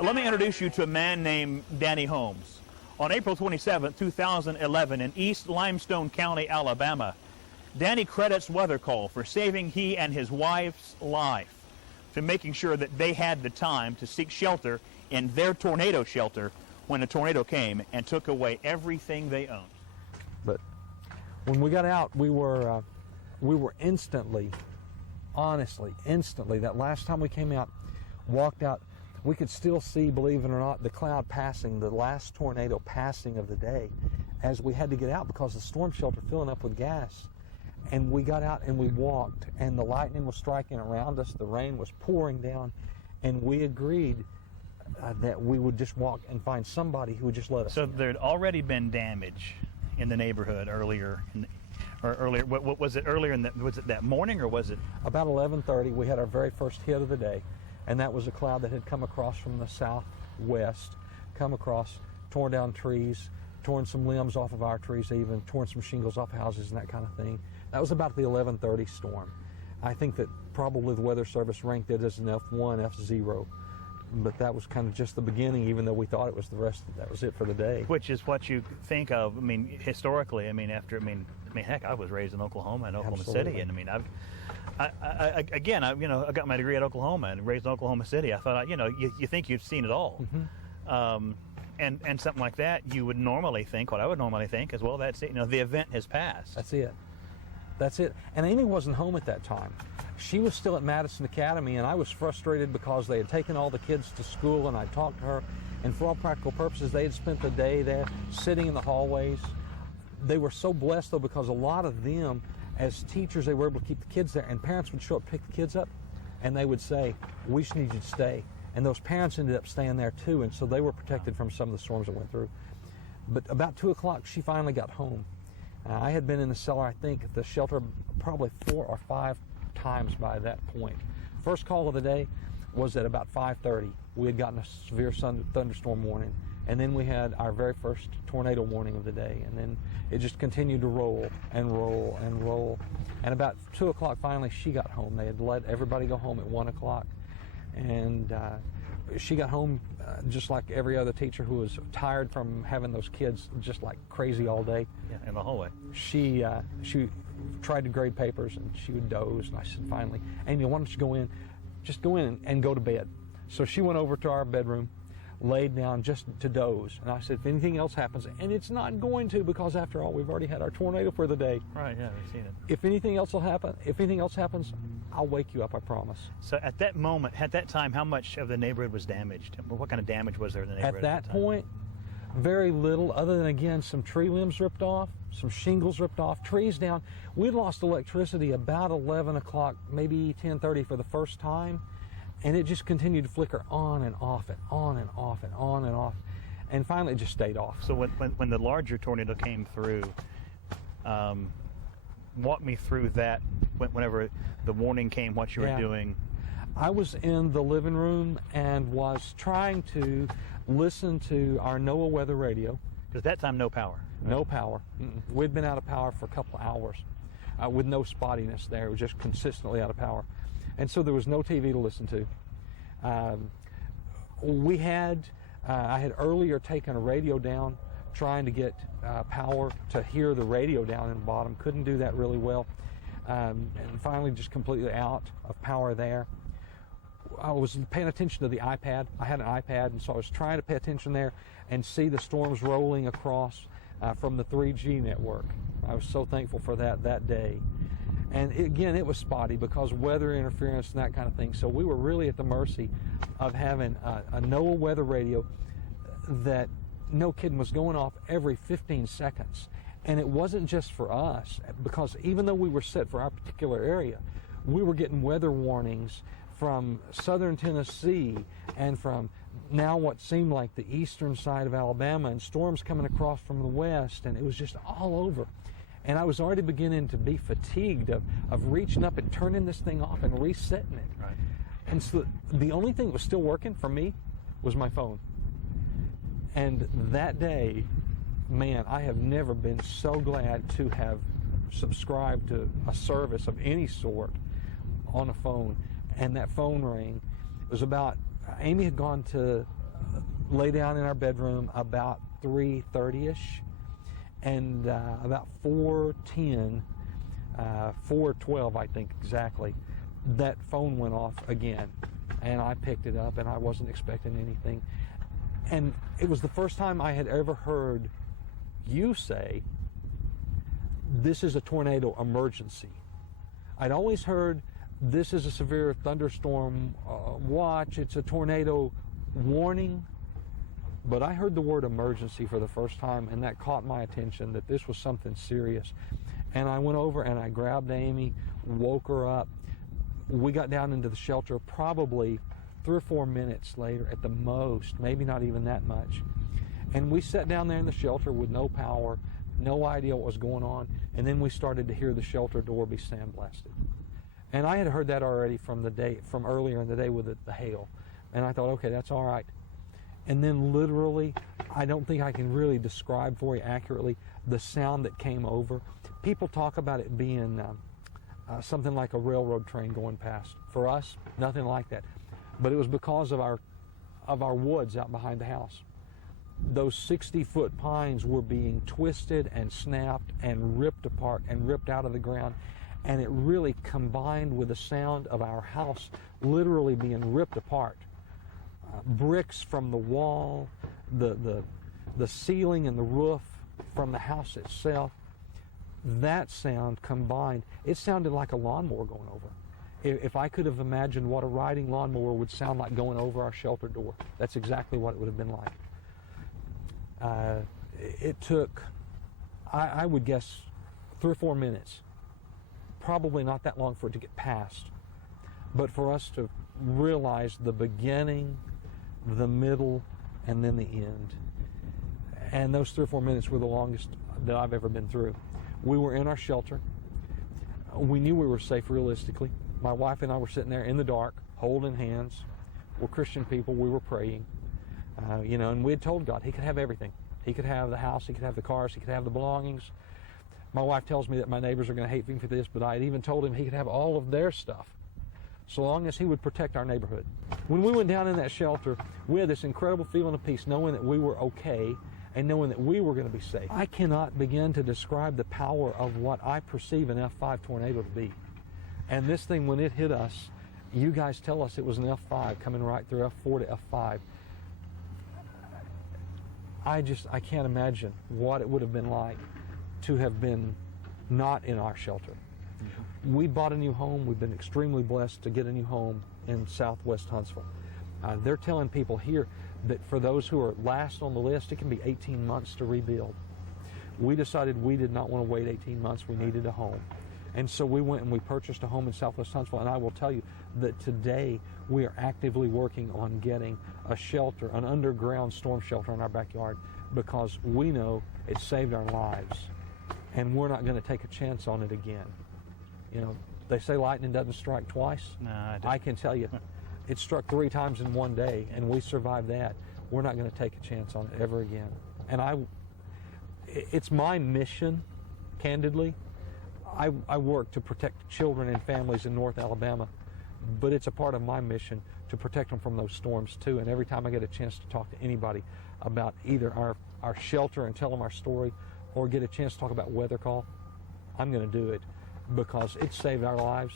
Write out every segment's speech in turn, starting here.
Let me introduce you to a man named Danny Holmes. On April 27, 2011, in East Limestone County, Alabama, Danny credits WeatherCall for saving he and his wife's life, to making sure that they had the time to seek shelter in their tornado shelter when a tornado came and took away everything they owned. But when we got out, we were instantly, honestly, instantly, that last time we came out, walked out, we could still see, believe it or not, the cloud passing, the last tornado passing of the day, as we had to get out because the storm shelter filling up with gas. And we got out and we walked, and the lightning was striking around us, the rain was pouring down, and we agreed that we would just walk and find somebody who would just let us So in. there had already been damage in the neighborhood earlier, what was it earlier was it that morning, or was it? About 11:30, we had our very first hit of the day, and that was a cloud that had come across from the southwest, come across, torn down trees, torn some limbs off of our trees even, torn some shingles off houses and that kind of thing. That was about the 11:30 storm. I think that probably the Weather Service ranked it as an F1, F0, but that was kind of just the beginning, even though we thought it was that was it for the day. Which is what you think of, I mean, historically, heck, I was raised in Oklahoma and Oklahoma Absolutely. City, and I got my degree at Oklahoma and raised in Oklahoma City. I thought, you think you've seen it all. Mm-hmm. And something like that, you would normally think, what I would normally think is, well, that's it, the event has passed. That's it. And Amy wasn't home at that time. She was still at Madison Academy, and I was frustrated because they had taken all the kids to school, and I talked to her, and for all practical purposes, they had spent the day there sitting in the hallways. They were so blessed, though, because a lot of them, as teachers, they were able to keep the kids there, and parents would show up, pick the kids up, and they would say, we just need you to stay. And those parents ended up staying there too, and so they were protected from some of the storms that went through. But about 2 o'clock, she finally got home. I had been in the cellar, I think, at the shelter probably 4 or 5 times by that point. First call of the day was at about 5:30. We had gotten a severe thunderstorm warning, and then we had our very first tornado warning of the day, and then it just continued to roll and roll and roll. And about 2 o'clock, finally, she got home. They had let everybody go home at 1 o'clock. And she got home just like every other teacher who was tired from having those kids just like crazy all day. Yeah, in the hallway. She tried to grade papers, and she would doze. And I said, finally, Amy, why don't you go in? Just go in and go to bed. So she went over to our bedroom, laid down just to doze. And I said, if anything else happens, and it's not going to, because after all, we've already had our tornado for the day. Right, yeah, we've seen it. If anything else happens, I'll wake you up, I promise. So at that moment, at that time, how much of the neighborhood was damaged? What kind of damage was there in the neighborhood? At that point, very little, other than, again, some tree limbs ripped off, some shingles ripped off, trees down. We lost electricity about 11 o'clock, maybe 10:30 for the first time, and it just continued to flicker on and off and on and off and on and off, and finally it just stayed off. So when the larger tornado came through, walk me through that, whenever the warning came, what you were doing. I was in the living room and was trying to listen to our NOAA weather radio. Because that time, no power. Right? No power. We'd been out of power for a couple of hours with no spottiness there. It was just consistently out of power. And so there was no TV to listen to. I had earlier taken a radio down, trying to get power to hear the radio down in the bottom. Couldn't do that really well. And finally just completely out of power there. I was paying attention to the iPad. I had an iPad, and so I was trying to pay attention there and see the storms rolling across from the 3G network. I was so thankful for that day. And again, it was spotty because weather interference and that kind of thing. So we were really at the mercy of having a NOAA weather radio that, no kidding, was going off every 15 seconds. And it wasn't just for us, because even though we were set for our particular area, we were getting weather warnings from southern Tennessee and from now what seemed like the eastern side of Alabama, and storms coming across from the west, and it was just all over. And I was already beginning to be fatigued of reaching up and turning this thing off and resetting it. Right. And so the only thing that was still working for me was my phone. And that day, man, I have never been so glad to have subscribed to a service of any sort on a phone, and that phone rang. It was about, Amy had gone to lay down in our bedroom about 3:30ish, and about 4:10, 4:12 I think exactly, that phone went off again, and I picked it up, and I wasn't expecting anything. And it was the first time I had ever heard you say, "This is a tornado emergency." I'd always heard, "This is a severe thunderstorm watch, it's a tornado warning," but I heard the word emergency for the first time, and that caught my attention, that this was something serious. And I went over and I grabbed Amy, woke her up. We got down into the shelter probably 3 or 4 minutes later at the most, maybe not even that much. And we sat down there in the shelter with no power, no idea what was going on, and then we started to hear the shelter door be sandblasted. And I had heard that already from earlier in the day with the hail. And I thought, okay, that's all right. And then literally, I don't think I can really describe for you accurately the sound that came over. People talk about it being something like a railroad train going past. For us, nothing like that. But it was because of our woods out behind the house. Those 60-foot pines were being twisted and snapped and ripped apart and ripped out of the ground. And it really combined with the sound of our house literally being ripped apart. Bricks from the wall, the ceiling and the roof from the house itself. That sound combined, it sounded like a lawnmower going over. If I could have imagined what a riding lawnmower would sound like going over our shelter door, that's exactly what it would have been like. It took, I would guess, 3 or 4 minutes. Probably not that long for it to get past, but for us to realize the beginning, the middle, and then the end. And those 3 or 4 minutes were the longest that I've ever been through. We were in our shelter. We knew we were safe realistically. My wife and I were sitting there in the dark, holding hands. We're Christian people. We were praying. And we had told God He could have everything. He could have the house. He could have the cars. He could have the belongings. My wife tells me that my neighbors are going to hate me for this, but I had even told him he could have all of their stuff, so long as he would protect our neighborhood. When we went down in that shelter, we had this incredible feeling of peace, knowing that we were okay and knowing that we were going to be safe. I cannot begin to describe the power of what I perceive an F5 tornado to be. And this thing, when it hit us, you guys tell us it was an F5 coming right through F4 to F5. I can't imagine what it would have been like to have been not in our shelter. We bought a new home. We've been extremely blessed to get a new home in southwest Huntsville. They're telling people here that for those who are last on the list, it can be 18 months to rebuild. We decided we did not want to wait 18 months. We needed a home. And so we went and we purchased a home in southwest Huntsville. And I will tell you that today we are actively working on getting a shelter, an underground storm shelter in our backyard, because we know it saved our lives. And we're not going to take a chance on it again. They say lightning doesn't strike twice. No, I can tell you, it struck 3 times in one day, and we survived that. We're not going to take a chance on it ever again. And it's my mission, candidly. I work to protect children and families in North Alabama, but it's a part of my mission to protect them from those storms too. And every time I get a chance to talk to anybody about either our shelter and tell them our story, or get a chance to talk about WeatherCall, I'm going to do it, because it saved our lives.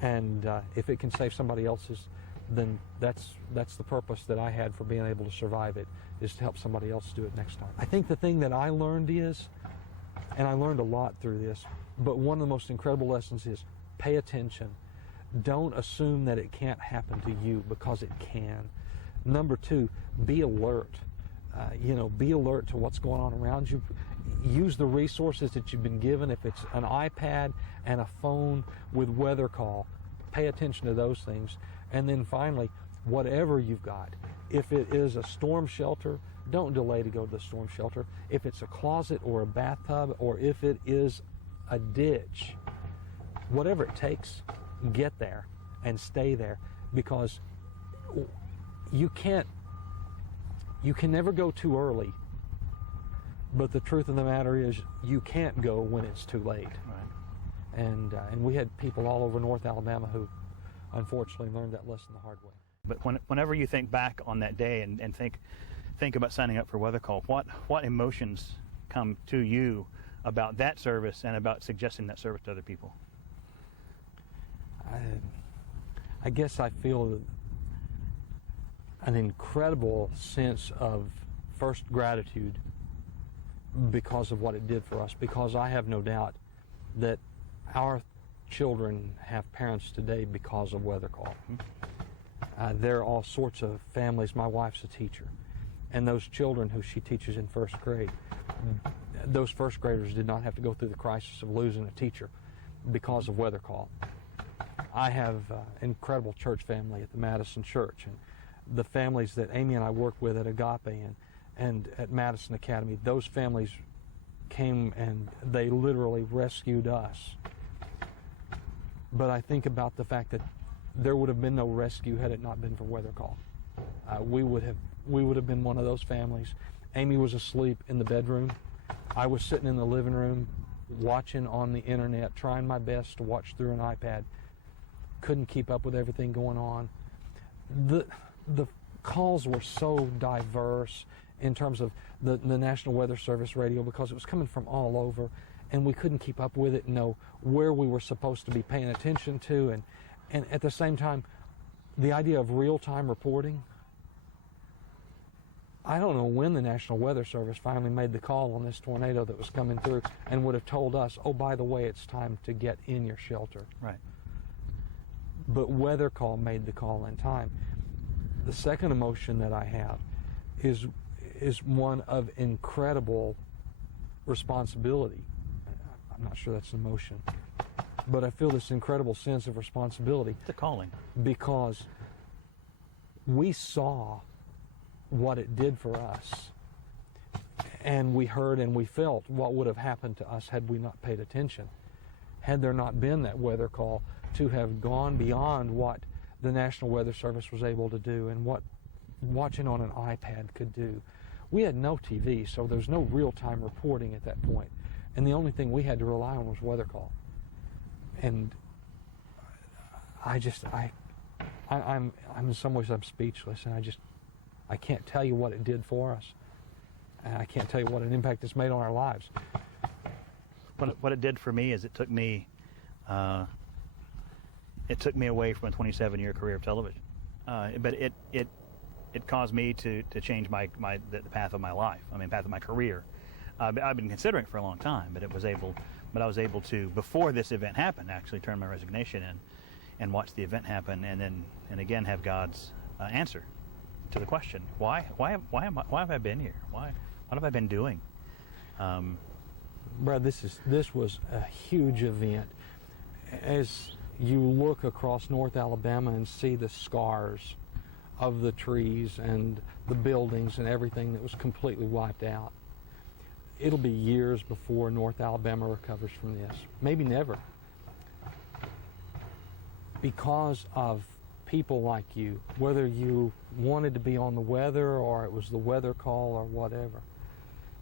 And if it can save somebody else's, then that's the purpose that I had for being able to survive it, is to help somebody else do it next time. I think the thing that I learned is, and I learned a lot through this, but one of the most incredible lessons is pay attention. Don't assume that it can't happen to you, because it can. Number 2, be alert. Be alert to what's going on around you. Use the resources that you've been given. If it's an iPad and a phone with WeatherCall, pay attention to those things. And then finally, whatever you've got, if it is a storm shelter, don't delay to go to the storm shelter. If it's a closet or a bathtub, or if it is a ditch, whatever it takes, get there and stay there, because you can never go too early. But the truth of the matter is, you can't go when it's too late. Right. And we had people all over North Alabama who unfortunately learned that lesson the hard way. But whenever you think back on that day and think about signing up for WeatherCall, what emotions come to you about that service and about suggesting that service to other people? I guess I feel an incredible sense of first gratitude because of what it did for us, because I have no doubt that our children have parents today because of WeatherCall. There are all sorts of families. My wife's a teacher, and those children who she teaches in first grade, those first graders did not have to go through the crisis of losing a teacher because of WeatherCall. I have an incredible church family at the Madison Church, and the families that Amy and I work with at Agape and at Madison Academy, those families came and they literally rescued us. But I think about the fact that there would have been no rescue had it not been for WeatherCall. We would have been one of those families. Amy was asleep in the bedroom. I was sitting in the living room watching on the internet, trying my best to watch through an iPad. Couldn't keep up with everything going on. The calls were so diverse in terms of the National Weather Service radio, because it was coming from all over, and we couldn't keep up with it and know where we were supposed to be paying attention to. And at the same time, the idea of real-time reporting, I don't know when the National Weather Service finally made the call on this tornado that was coming through and would have told us, oh, by the way, it's time to get in your shelter. Right. But WeatherCall made the call in time. The second emotion that I have is one of incredible responsibility. I'm not sure that's an emotion, but I feel this incredible sense of responsibility. It's a calling. Because we saw what it did for us, and we heard and we felt what would have happened to us had we not paid attention. Had there not been that WeatherCall to have gone beyond what the National Weather Service was able to do and what watching on an iPad could do. We had no TV, so there's no real-time reporting at that point. And the only thing we had to rely on was WeatherCall. And I'm in some ways I'm speechless, and I can't tell you what it did for us. And I can't tell you what an impact it's made on our lives. What it did for me is it took me away from a 27-year career of television. But it caused me to change the path of my life. I mean, path of my career. I've been considering it for a long time, but I was able to, before this event happened, actually turn my resignation in and watch the event happen, and again have God's answer to the question: why have I been here? What have I been doing? Brad, this was a huge event. As you look across North Alabama and see the scars of the trees and the buildings and everything that was completely wiped out, it'll be years before North Alabama recovers from this. Maybe never. Because of people like you, whether you wanted to be on the weather or it was the WeatherCall or whatever,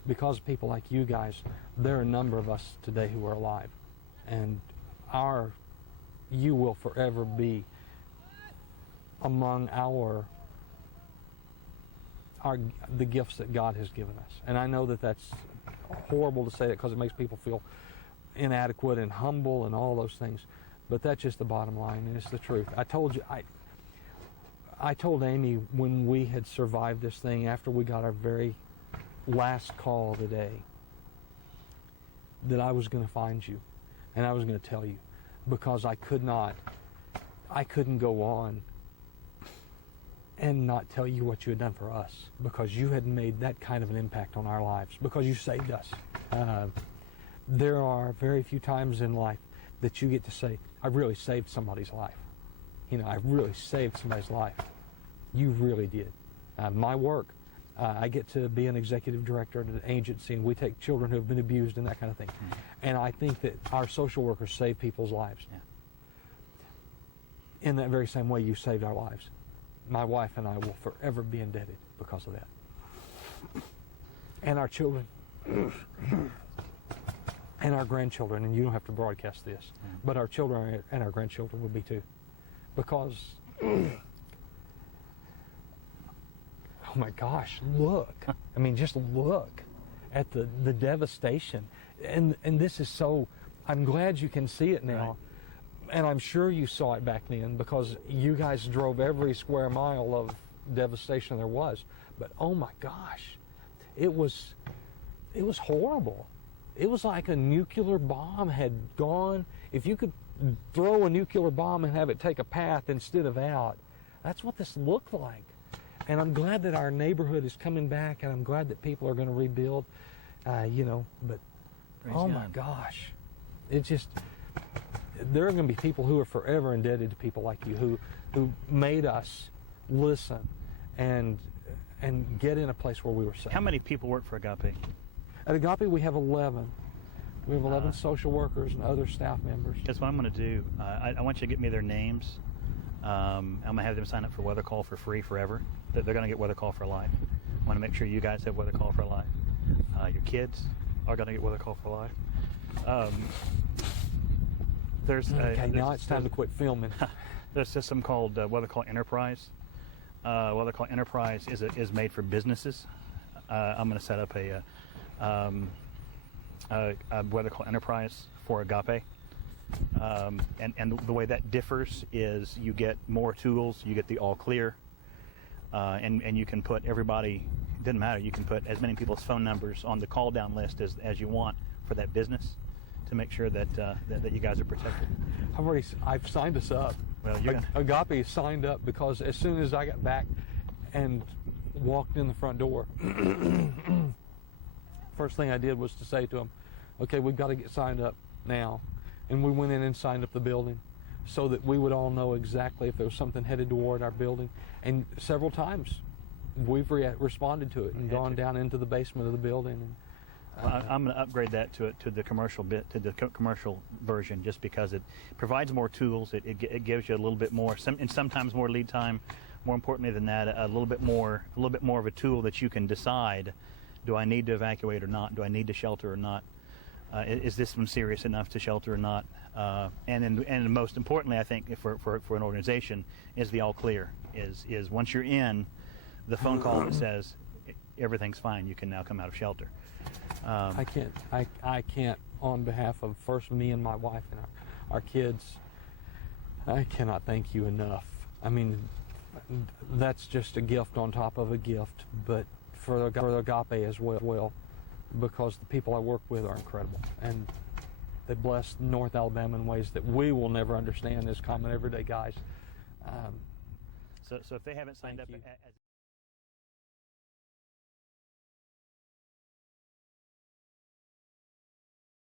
because of people like you guys, there are a number of us today who are alive. And you will forever be among the gifts that God has given us. And I know that that's horrible to say that because it makes people feel inadequate and humble and all those things, but that's just the bottom line, and it's the truth. I told Amy when we had survived this thing, after we got our very last call of the day, that I was going to find you and I was going to tell you, because I couldn't go on and not tell you what you had done for us, because you had made that kind of an impact on our lives, because you saved us. There are very few times in life that you get to say, I really saved somebody's life. I really saved somebody's life. You really did. My work, I get to be an executive director at an agency, and we take children who have been abused and that kind of thing. Mm-hmm. And I think that our social workers save people's lives. Yeah. In that very same way, you saved our lives. My wife and I will forever be indebted because of that. And our children. and our grandchildren, and you don't have to broadcast this, but our children and our grandchildren will be too. Because, oh my gosh, look. I mean, just look at the devastation. And this is so, I'm glad you can see it now. Right. And I'm sure you saw it back then because you guys drove every square mile of devastation there was. But oh my gosh, it was horrible. It was like a nuclear bomb had gone. If you could throw a nuclear bomb and have it take a path instead of out, that's what this looked like. And I'm glad that our neighborhood is coming back, and I'm glad that people are going to rebuild, you know, but praise God. My gosh, it just, there are going to be people who are forever indebted to people like you who made us listen and get in a place where we were safe. How many people work for Agape? At Agape, we have 11. We have 11 social workers and other staff members. That's what I'm going to do. I want you to get me their names. I'm going to have them sign up for WeatherCall for free forever. They're going to get WeatherCall for life. I want to make sure you guys have WeatherCall for life. Your kids are going to get WeatherCall for life. Now it's time to quit filming. There's a system called WeatherCall Enterprise. WeatherCall Enterprise is made for businesses. I'm going to set up a WeatherCall Enterprise for Agape. And the way that differs is you get more tools, you get the all clear, and you can put everybody, it doesn't matter, you can put as many people's phone numbers on the call down list as you want for that business to make sure that you guys are protected. I've signed us up. Well, Agape signed up because as soon as I got back and walked in the front door, first thing I did was to say to them, okay, we've got to get signed up now. And we went in and signed up the building so that we would all know exactly if there was something headed toward our building. And several times we've responded to it and gone down into the basement of the building. And, I'm going to upgrade that to the commercial commercial version, just because it provides more tools. It gives you a little bit more, and sometimes more lead time. More importantly than that, a little bit more of a tool that you can decide: do I need to evacuate or not? Do I need to shelter or not? Is this one serious enough to shelter or not? And most importantly, I think for an organization, is the all clear. Is once you're in, the phone call that says everything's fine, you can now come out of shelter. I can't on behalf of first me and my wife and our kids, I cannot thank you enough. I mean, that's just a gift on top of a gift, but for Agape as well, because the people I work with are incredible, and they bless North Alabama in ways that we will never understand as common everyday guys. So if they haven't signed up as